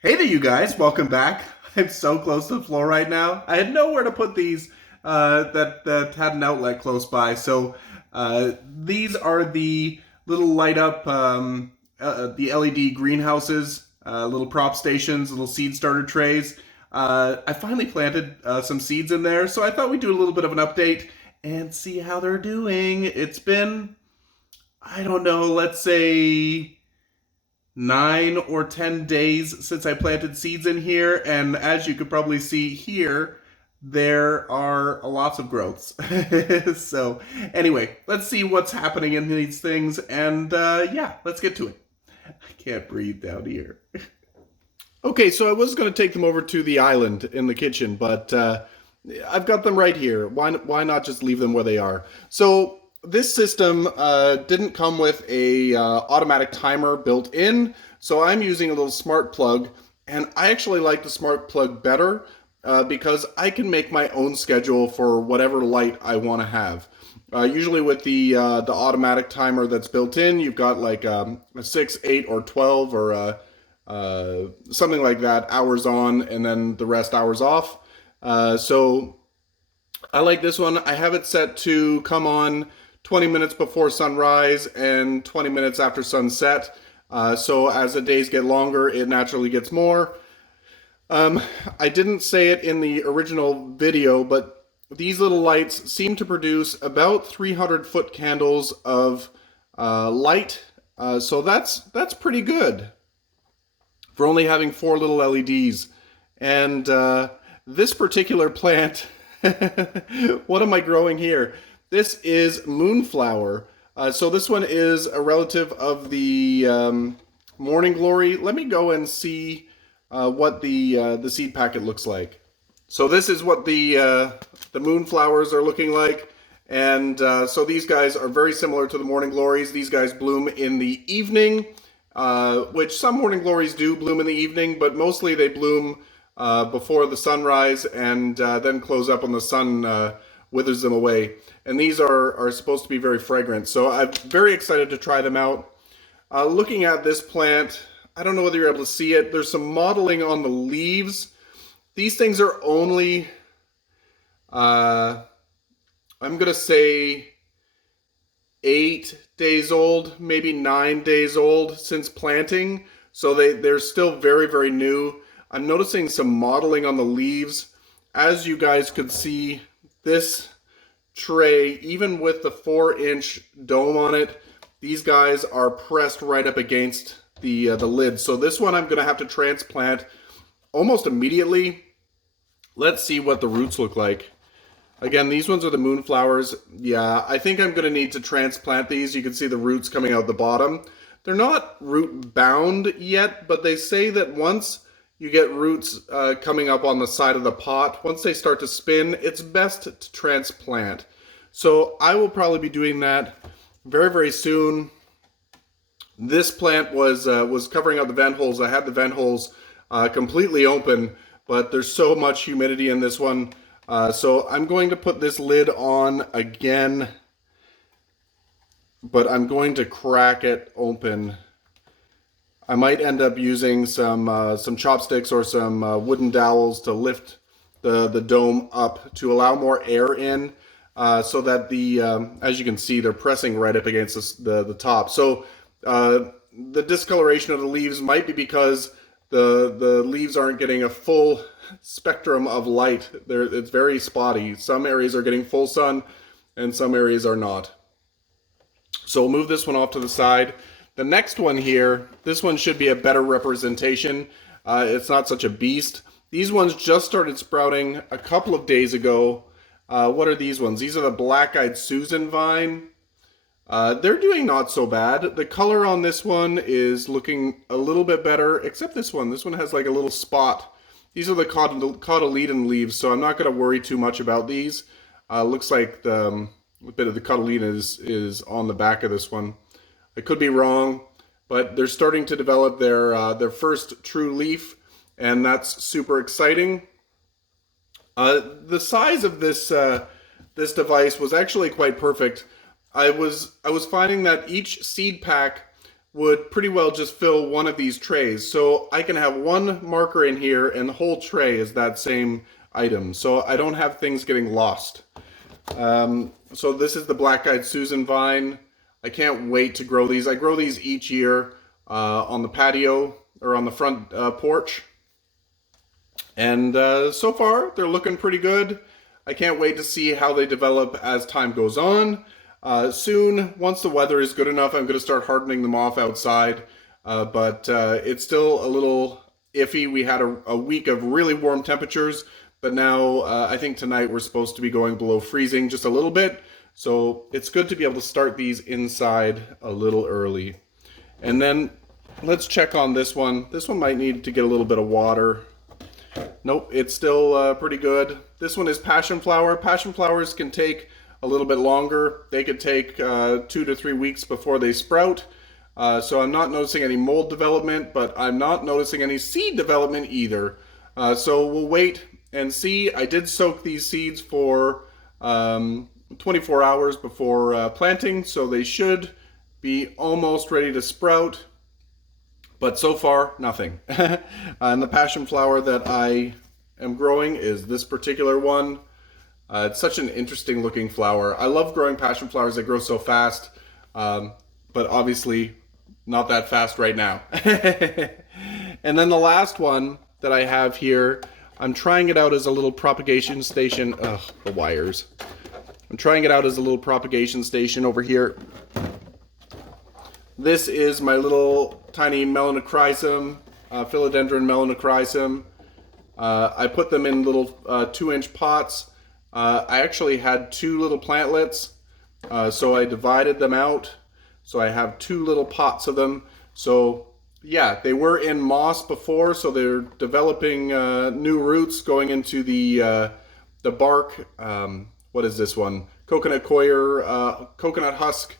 Hey there, you guys. Welcome back. I'm so close to the floor right now. I had nowhere to put these that had an outlet close by. So these are the little light up the LED greenhouses, little prop stations, little seed starter trays. I finally planted some seeds in there, so I thought we'd do a little bit of an update and see how they're doing. It's been, I don't know, let's say 9 or 10 days since I planted seeds in here, and as you could probably see here, there are lots of growths. So, anyway, let's see what's happening in these things, and yeah, let's get to it. I can't breathe down here. Okay, so I was going to take them over to the island in the kitchen, but I've got them right here. Why not just leave them where they are? So this system didn't come with a automatic timer built in, so I'm using a little smart plug, and I actually like the smart plug better because I can make my own schedule for whatever light I want to have. Usually with the automatic timer that's built in, you've got like a 6, 8, or 12 or something like that, hours on and then the rest hours off. So I like this one. I have it set to come on 20 minutes before sunrise and 20 minutes after sunset. So as the days get longer, it naturally gets more. I didn't say it in the original video, but these little lights seem to produce about 300 foot candles of light. So that's pretty good for only having 4 little LEDs. And this particular plant, what am I growing here? This is moonflower. So this one is a relative of the morning glory. Let me go and see what the seed packet looks like. So this is what the moonflowers are looking like. And so these guys are very similar to the morning glories. These guys bloom in the evening, which some morning glories do bloom in the evening, but mostly they bloom before the sunrise and then close up when the sun withers them away. And these are supposed to be very fragrant. So I'm very excited to try them out. Looking at this plant, I don't know whether you're able to see it. There's some mottling on the leaves. These things are only, I'm going to say 8 days old, maybe 9 days old since planting. So they're still very, very new. I'm noticing some mottling on the leaves. As you guys could see, this tray, even with the 4-inch dome on it, these guys are pressed right up against the lid. So this one I'm going to have to transplant almost immediately. Let's see what the roots look like. Again, these ones are the moonflowers. Yeah, I think I'm going to need to transplant these. You can see the roots coming out the bottom. They're not root bound yet, but they say that once you get roots coming up on the side of the pot, once they start to spin, it's best to transplant. So I will probably be doing that very, very soon. This plant was covering up the vent holes. I had the vent holes completely open, but there's so much humidity in this one. So I'm going to put this lid on again, but I'm going to crack it open. I might end up using some chopsticks or some wooden dowels to lift the dome up to allow more air in, so that as you can see, they're pressing right up against the top. So the discoloration of the leaves might be because the leaves aren't getting a full spectrum of light. It's very spotty. Some areas are getting full sun and some areas are not. So we'll move this one off to the side. The next one here, this one should be a better representation. It's not such a beast. These ones just started sprouting a couple of days ago. What are these ones? These are the black-eyed Susan vine. They're doing not so bad. The color on this one is looking a little bit better, except this one. This one has like a little spot. These are the cotyledon leaves, so I'm not going to worry too much about these. Looks like a bit of the cotyledon is on the back of this one. I could be wrong, but they're starting to develop their first true leaf, and that's super exciting. The size of this device was actually quite perfect I was finding that each seed pack would pretty well just fill one of these trays. So I can have one marker in here and the whole tray is that same item. So I don't have things getting lost. So this is the black-eyed Susan vine. I can't wait to grow these. I grow these each year on the patio or on the front porch. And so far, they're looking pretty good. I can't wait to see how they develop as time goes on. Soon, once the weather is good enough, I'm going to start hardening them off outside. But it's still a little iffy. We had a week of really warm temperatures, but now I think tonight we're supposed to be going below freezing just a little bit. So it's good to be able to start these inside a little early. And then let's check on this one. This one might need to get a little bit of water. Nope, it's still pretty good. This one is passion flower. Passion flowers can take a little bit longer. They could take 2 to 3 weeks before they sprout. So I'm not noticing any mold development, but I'm not noticing any seed development either. So we'll wait and see. I did soak these seeds for 24 hours before planting, so they should be almost ready to sprout. But so far, nothing. And the passion flower that I am growing is this particular one. It's such an interesting looking flower. I love growing passion flowers. They grow so fast, but obviously not that fast right now. And then the last one that I have here, I'm trying it out as a little propagation station. Ugh, the wires. I'm trying it out as a little propagation station over here. This is my little tiny melanochrysum, philodendron melanochrysum. I put them in little 2-inch pots. I actually had 2 little plantlets, so I divided them out. So I have 2 little pots of them. So yeah, they were in moss before, so they're developing new roots going into the bark. What is this one? Coconut coir, coconut husk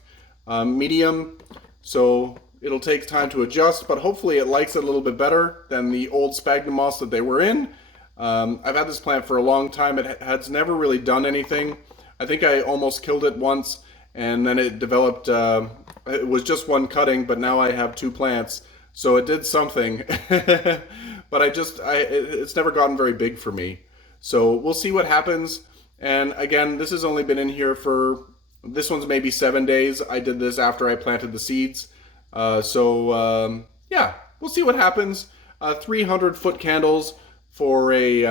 medium. So it'll take time to adjust, but hopefully it likes it a little bit better than the old sphagnum moss that they were in. I've had this plant for a long time. It has never really done anything. I think I almost killed it once, and then it developed, it was just one cutting, but now I have 2 plants. So it did something, but it's never gotten very big for me. So we'll see what happens. And again, this has only been in here for, this one's maybe 7 days. I did this after I planted the seeds. Yeah, we'll see what happens. 300-foot candles for a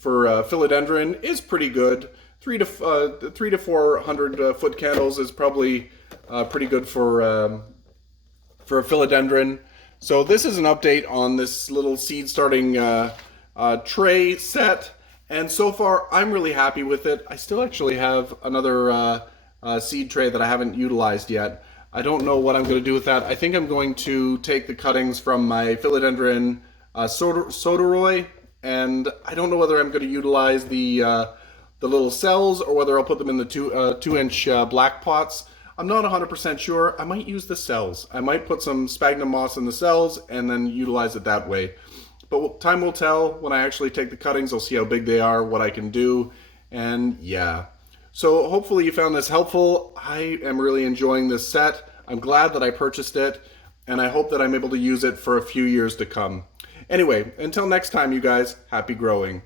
philodendron is pretty good. 300 to 400 foot candles is probably pretty good for a philodendron. So this is an update on this little seed starting tray set. And so far, I'm really happy with it. I still actually have another seed tray that I haven't utilized yet. I don't know what I'm going to do with that. I think I'm going to take the cuttings from my philodendron soderoy, and I don't know whether I'm going to utilize the little cells or whether I'll put them in the 2-inch black pots. I'm not 100% sure. I might use the cells. I might put some sphagnum moss in the cells and then utilize it that way. But time will tell. When I actually take the cuttings, I'll see how big they are, what I can do, and yeah. So hopefully you found this helpful. I am really enjoying this set. I'm glad that I purchased it, and I hope that I'm able to use it for a few years to come. Anyway, until next time, you guys, happy growing.